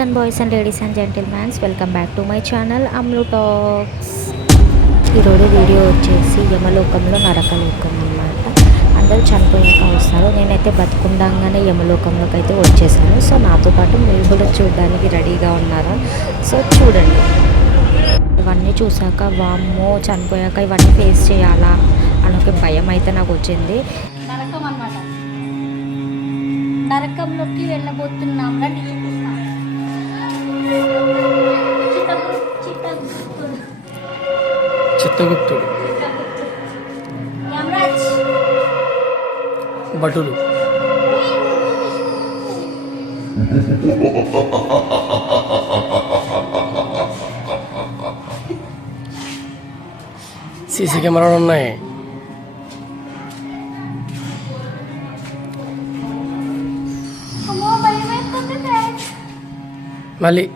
And boys and ladies and gentlemen, welcome back to my channel Amlu Talks. ఈరోజు video వచ్చేసి యమలోకంలో నరకలోకం అన్నమాట. అందరూ చనిపోయాక వస్తారు. నేనైతే బతుకుండగానే యమలోకంలోకి అయితే వచ్చేసాను. సో నాతో పాటు మీరు కూడా చూడడానికి రెడీగా ఉన్నారు. సో చూడండి. ఇవన్నీ చూసాక వామ్మో చనిపోయాక ఇవన్నీ ఫేస్ చేయాలా అని ఒక భయం అయితే నాకు వచ్చింది. నరకం అన్నమాట. నరకంలోకి వెళ్ళబోతున్నాం. రండి చూపిస్తాం. చిత్తగుప్తుడు, యమరాజ్, భటులు, సీసీ కెమెరాలు ఉన్నాయి. మళ్ళీ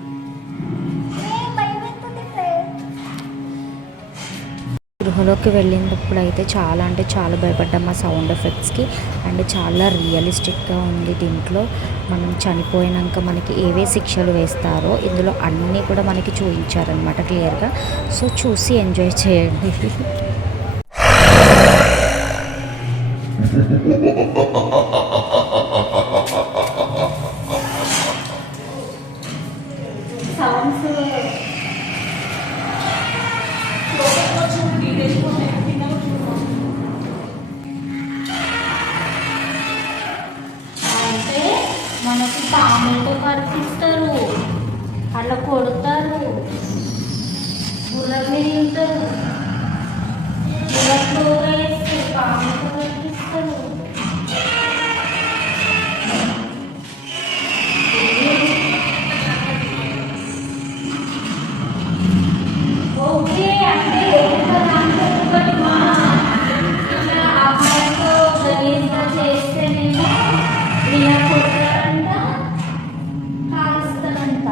గృహలోకి వెళ్ళినప్పుడు అయితే చాలా అంటే చాలా భయపడ్డాం ఆ సౌండ్ ఎఫెక్ట్స్కి. అండ్ చాలా రియలిస్టిక్గా ఉంది. దీంట్లో మనం చనిపోయినాక మనకి ఏవే శిక్షలు వేస్తారో ఇందులో అన్నీ కూడా మనకి చూపించారనమాట క్లియర్గా. సో చూసి ఎంజాయ్ చేయండి. అంటే మనకి పాములతో కరిపిస్తారు, అట్లా కొడతారు, గుర్రం మీద ఉంటారు, గుర్రంలో వేసి పాములతో కరిపిస్తారు. ఓకే అంటే ఒకటి మా అమ్మాయితో గలీజ్గా చేస్తేనేమో ఇలా కొడతారంట, కాలుస్తారంట.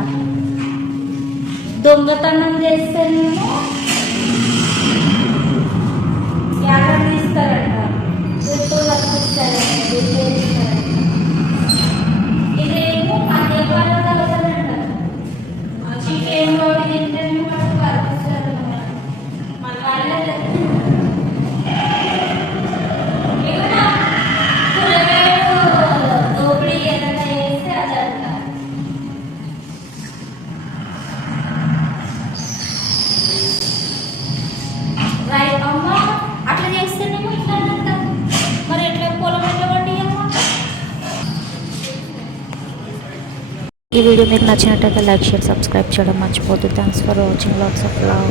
దొంగతనం చేస్తేనేమో యాగం తీస్తారంట, గుర్తు కనిపిస్తారంట, గుర్తు వేస్తారంట. ఇదేమో మద్యపానం తాగుతారంట. చికెన్ రోడ్డు తింటేనే మనకు కనిపిస్తారు. మళ్ళీ అట్లా చేస్తేనేమో ఇట్లా అంటారు. మరి ఎట్లా పొలం ఎట్లా పండి ఈ వీడియో మీకు నచ్చినట్టయితే లైక్ షేర్ సబ్స్క్రైబ్ చేయడం మర్చిపోద్దు. Thanks for watching. Lots of love.